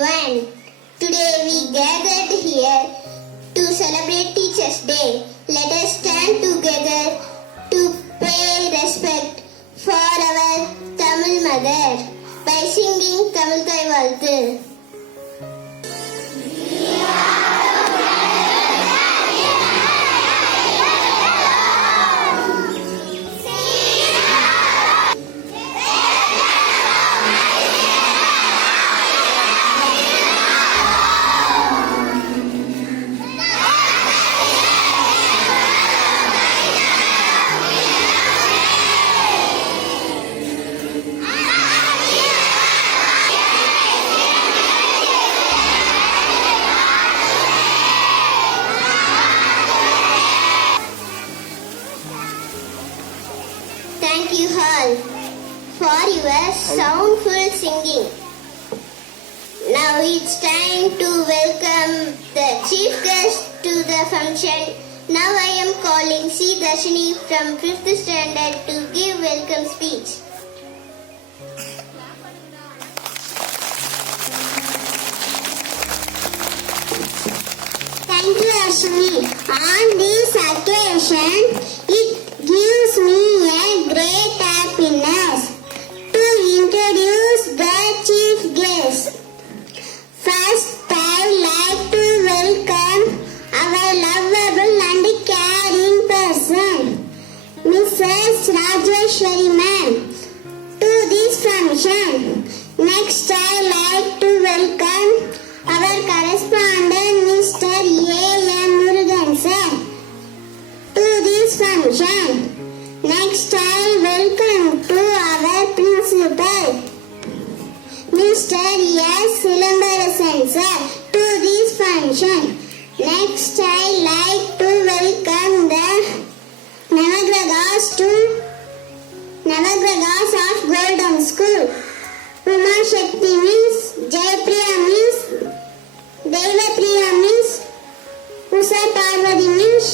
everyone. Today we gathered here to celebrate Teachers' Day. Let us stand together to pay respect for our Tamil mother by singing Tamil Thai Valthu. Thank you all for your soundful singing. Now it's time to welcome the chief guest to the function. Now I am calling C. Darshini from 5th standard to give welcome speech. Thank you, Darshini. On this occasion, it gives me a great happiness to introduce the chief guest. First, I like to welcome our lovable and caring person, Mrs. Rajeshwari ma'am, to this function. Next, I like to welcome our correspondent, Mr. A.M. Murugan sir, to this function. Next, I welcome to our principal, Mr. S. Silambarasan sir, to this function. Next, I like to welcome the Navagragas of Golden School, Uma Shakti Miss, Jayapriya Miss, Devapriya Miss, Usha Parvati Miss,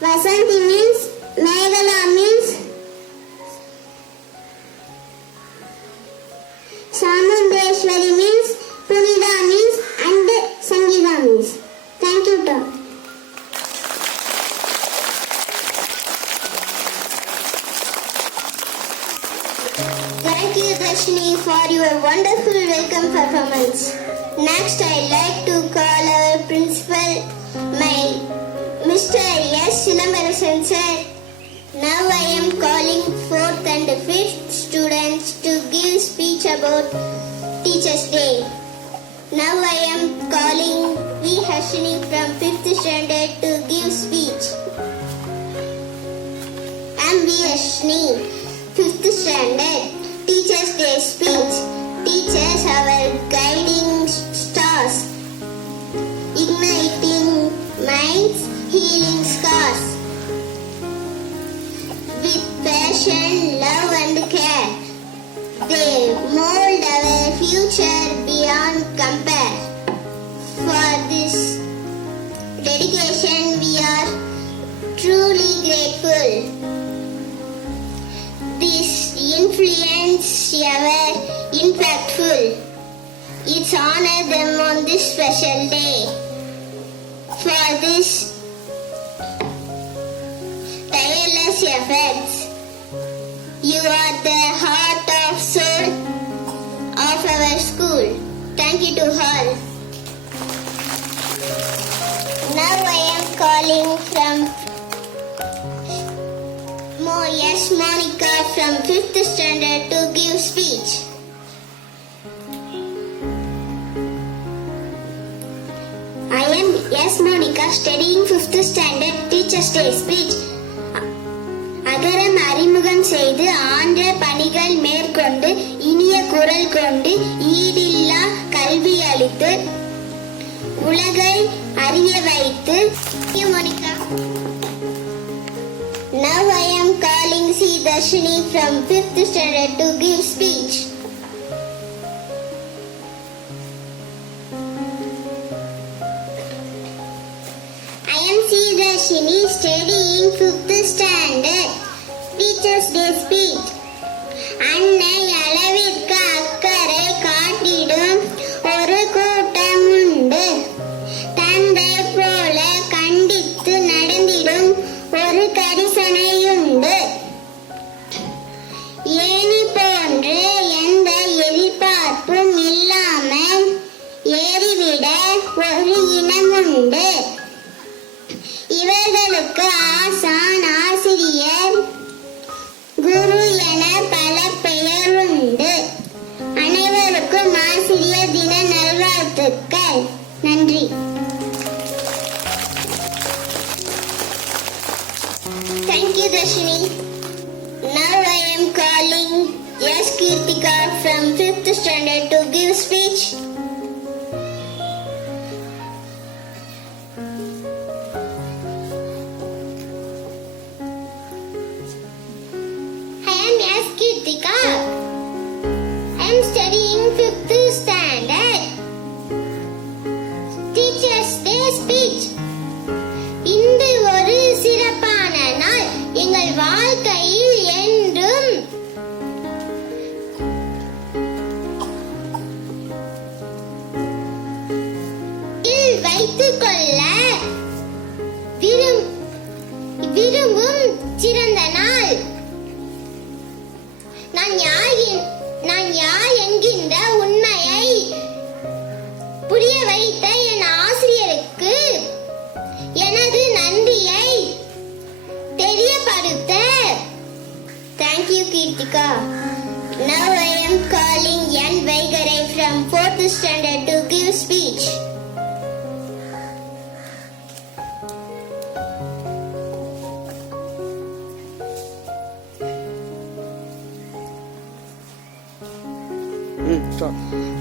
Vasanti Miss, Meghala Miss, Samundeshwari Miss, Punida Miss and Sangeeta Miss. Thank you, Tom. Thank you, Darshini, for your wonderful welcome performance. Next, I'd like to call our principal, my Mr. S. Silambarasan sir. Now I am calling 4th and 5th students to give speech about Teachers' Day. Now I am calling V. Harshini from 5th standard to give speech. I am V. Harshini, 5th standard. Teachers' Day speech. Teachers, our guiding stars, igniting minds, healing scars. With passion, love and care, they mold our future beyond compare. For this dedication, we are truly grateful. This influence ever impactful. It's honor them on this special day. For this tireless efforts, you are the heart of soul of our school. Thank you to all. Now I am calling from Yes Monica from 5th standard to give speech. I am S. Monica studying 5th standard Teachers' Day speech. அகரம் அறிமுகம் செய்து ஆன்ற பணிகள் மேற்கொண்டு இனிய குரல் கொண்டு ஈடில்லா கல்வி அளித்து உலகை அறிய வைத்து. Monica. Now I am calling C. Darshini from 5th standard to give speech. I am C. Darshini studying 5th standard Teachers' Day speech. அன்னை அளவிற்கு அக்கறை காட்டிடும் தின நல்வாழ்த்துக்கள். நன்றி. Thank you, Darshini. Now I am calling S. Kirtika from 5th standard to give speech. I am S. Kirtika. I am studying 5th standard. Teachers Day speech. இன்று ஒரு சிறப்பான நாள், எங்கள் வாழ்க்கையில் என்றும் வைத்துக் கொள்ள விரும்பும் சிறந்த நாள். நான் யார் என்கின்ற உண்மையை புரிய வைத்த என் ஆசிரியருக்கு எனது நன்றியை தெரியப்படுத்த. Thank you, Kirtika. Now I am calling N. Vaigarai from 4th standard to give speech.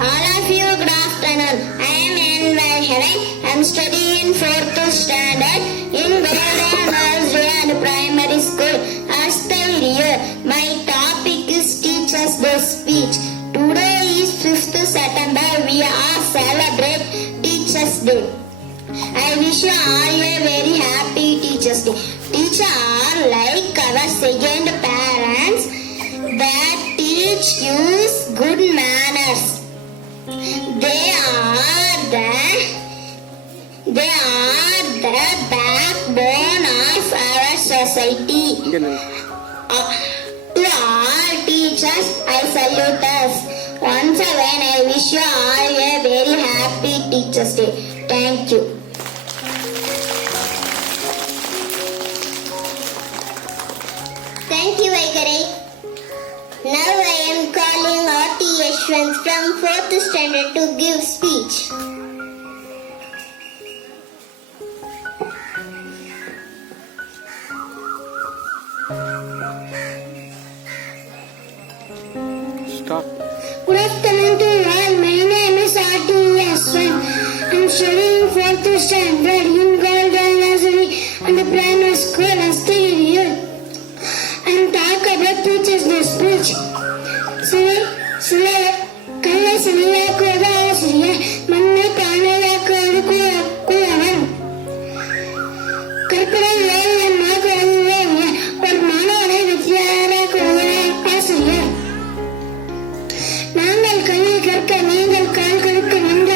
All of you, good afternoon. I am N. Vaigarai. I am studying 4th standard in Golden Nursery and Primary School, Asturiya. My topic is Teachers Day speech. Today is 5th September. We are celebrate Teachers Day. I wish you all a very happy Teachers Day. Teachers are like our second parents that teach you good manners. They are the backbone of our society. To all teachers, I salute us. Once again, I wish you all a very happy Teachers Day. Thank you. Thank you, Vaigarai. Now I am calling R.T. Yashwant from 4th standard to give speech. Stop. Good afternoon to all. My name is R.T. Yashwant. I am studying 4th standard in Golden Nursery and Primary School, Asturiya. I am talking about Teachers Day speech. கல்லை சிலையாக்குவது ஆசிரியர், மண்ணை பானையாக்குவது குயவன், கற்பனை வேலையமாக ஒரு மாணவனை வெற்றியாராக்குவது ஆசிரியர். நாங்கள் கல்வி கற்க நீங்கள் கால் கொடுக்க வந்த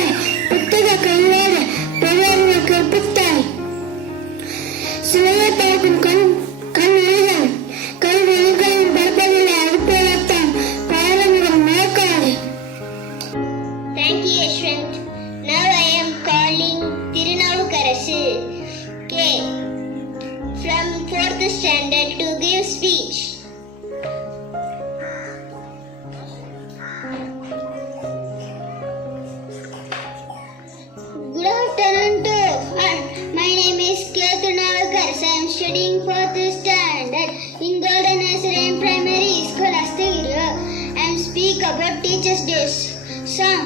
புத்தக கல்லோடு பெரியவர்கள் கற்பித்தாய். சிலையை பார்க்கும் கண்ணிகள் கல்விகளின் பரப்பதில் அடுப்பதான் பாரம்பரியம் மேற்காடு. Thank you, Yashwant. Now I am calling Tirunavukarasu K from 4th standard to give speech. Good afternoon to all. My name is K. Tirunavukarasu. I am studying 4th standard in Golden Nursery and Primary School, Asturiya. I am speak about Teachers Day song.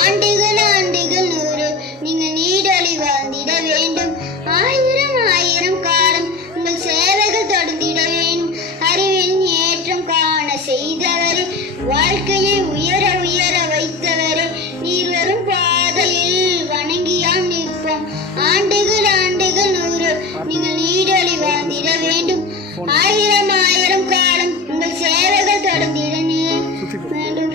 ஆண்டுகள் ஆண்டுகள் 100 நீங்கள் நீடொளி வாழ்ந்திட வேண்டும். ஆயிரம் ஆயிரம் காலம் உங்கள் சேவைகள் தொடர்ந்திட வேண்டும். அறிவின் ஏற்றம் காண செய்தவரே, வாழ்க்கையை உயர உயர வைத்தவரே, நீர் வரும் பாதையில் வணங்கியாம் நிற்போம். ஆண்டுகள் ஆண்டுகள் 100 நீங்கள் நீடொளி வாழ்ந்திட வேண்டும். ஆயிரம் ஆயிரம் காலம் உங்கள் சேவைகள் தொடர்ந்திட வேண்டும்.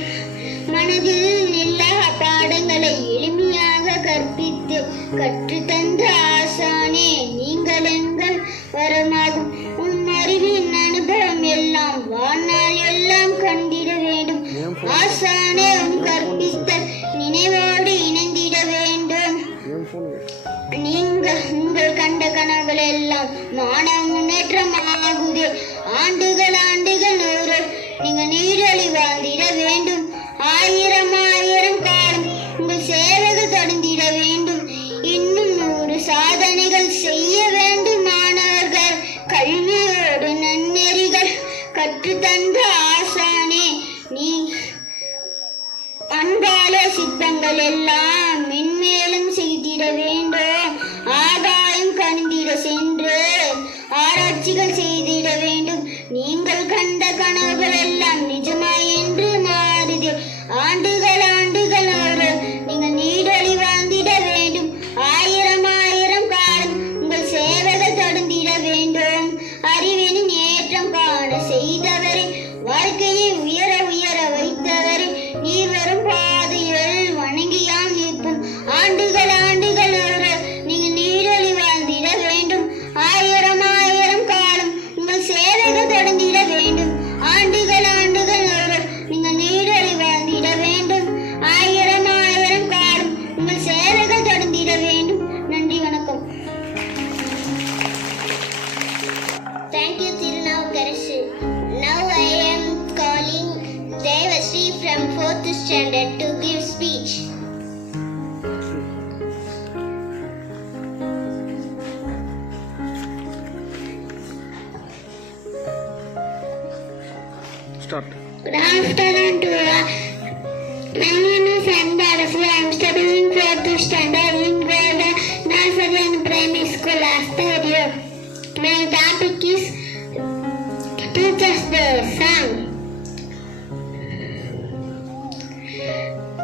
மனதில் எல்லா பாடங்களை எளிமையாக கற்பித்து கற்றுத்தந்த ஆசானே, நீங்கள் எங்கள் வரமாகும். உன் அறிவின் அனுபவம் எல்லாம் வாழ்நாள் எல்லாம் கண்டிட வேண்டும். ஆசானே, உன் கற்பித்தல் நினைவோடு இணைந்திட வேண்டும். உங்கள் கண்ட கனவுகள் எல்லாம் மாணவ முன்னேற்றம் ஆகுதே. ஆண்டுகள் ஆண்டுகள் 100 நீங்கள் நீடொளி வாழ்ந்திட வேண்டும். ஆயிரம் ஆயிரம் காலம் நீங்கள் எல்லாம் மென்மேலும் செய்திட வேண்டும். ஆதாயம் கணிந்திட சென்று ஆராய்ச்சிகள் செய்திட வேண்டும். நீங்கள் கண்ட கனவுகள் எல்லாம் நிஜமாய் என்று மாறுது. ஆண்டுகள் ஆண்டுகள் நீங்கள் நீடொழி வாழ்ந்திட வேண்டும். ஆயிரம் ஆயிரம் காலம் உங்கள் சேவைகள் தொடர்ந்திட வேண்டும். அறிவினின் ஏற்றம் காண செய்தவரை, வாழ்க்கையை உயர உயர வைத்தவரை, நீர் வரும் பாதையில் வணங்கியாம் நிற்போம். ஆண்டுகள் ஆண்டுகள் நீங்கள் நீடொழி வாழ்ந்திட வேண்டும். ஆயிரம் ஆயிரம் காலம் உங்கள் சேவைகள் தொடர்ந்திட வேண்டும். ஆண்டுகள் ஆண்டுகள் நீங்கள் நீடொழி வாழ்ந்திட வேண்டும். ஆயிரம் ஆயிரம் காலம் உங்கள் சேவைகள் தொடர்ந்திட வேண்டும். நன்றி, வணக்கம். Thank you, Tirunavukarasu. Now I am calling Devasri from 4th standard to give speech. Start. Good afternoon to all. My name is Devasri. I am studying 4th standard in grade nursery and primary school last year. My topic is Teachers Day song.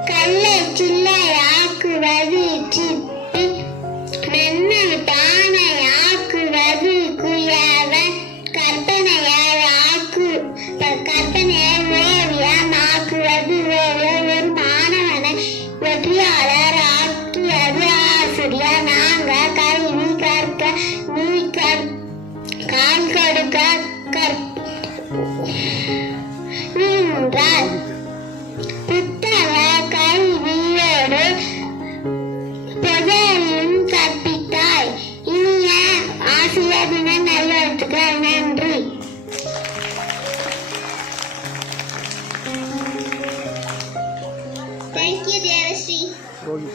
கல்லை சில்லையாக்குவது சிப்பி, மண்ணை தானையாக்குவது குயவன், கற்பனையை ஓவியமாக்குவது ஒரு மாணவனை வெற்றியாளர் ஆக்கியது ஆசிரியர். நாங்கள் கல்வி கற்க நீ கால் கொடுக்க நின்றார். புத்தக கல்வியோடு பொதுவையும் கற்பித்தாய். இனிய ஆசிரியர் தின நல்வாழ்த்துக்கள். நன்றி. Thank you, Devasri. Rohit.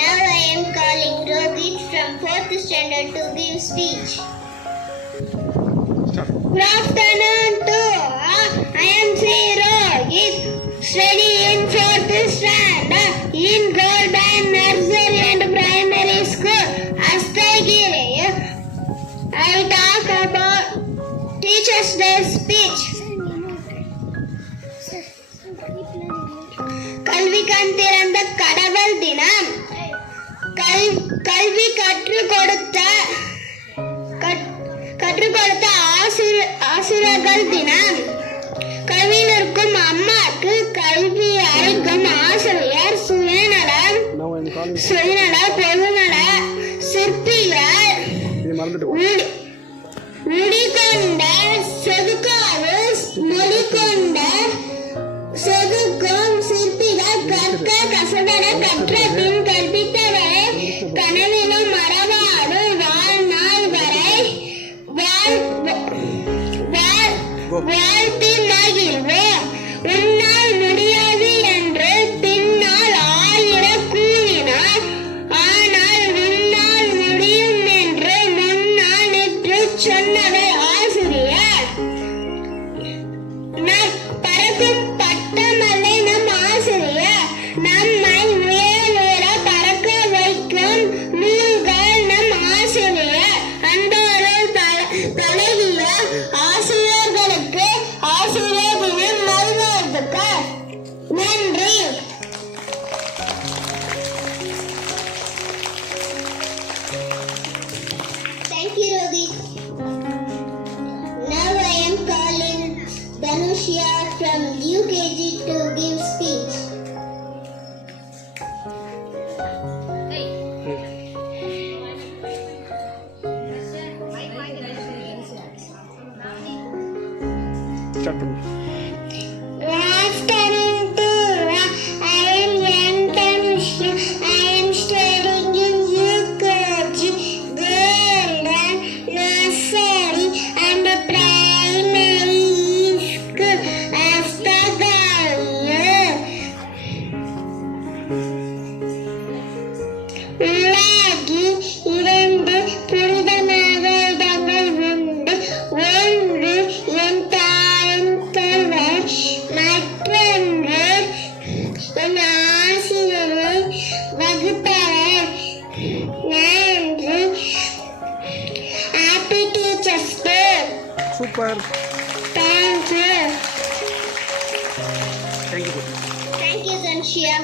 Now I am calling Rohit from 4th standard to give speech. Start. Good afternoon to all. I am Sri Rohit, studying in 4th standard in Golden Nursery and Primary School, Astagiri. I talk about Teachers' Day speech. கல்வி கண் திறந்த கடவுள் தினம். கல்வி கற்றுக் கொடுத்த ஆசிரியர்கள் தினம். கல்வியிலிருக்கும் அம்மாக்கு கல்வி அளிக்கும் ஆசிரியர் சுயநல பொதுநல சிற்பிகள். முடிகொண்ட செதுக்காது மொழிகொண்ட செதுக்கும் சிற்பிகள். கற்க கசடர கற்ற பின் கற்பித்தவரை கனவிலும் மறவாது வாழ்நாள் வரை வாழ்த்தி மகிழ்வோம். உன்னால் முடியாது என்று பின்னால் ஆயிர கூறினார் super. Thank you. Thank you. Thank you Dhanshiya.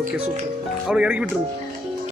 Okay super. அவனை இறக்கி விட்டுருங்க.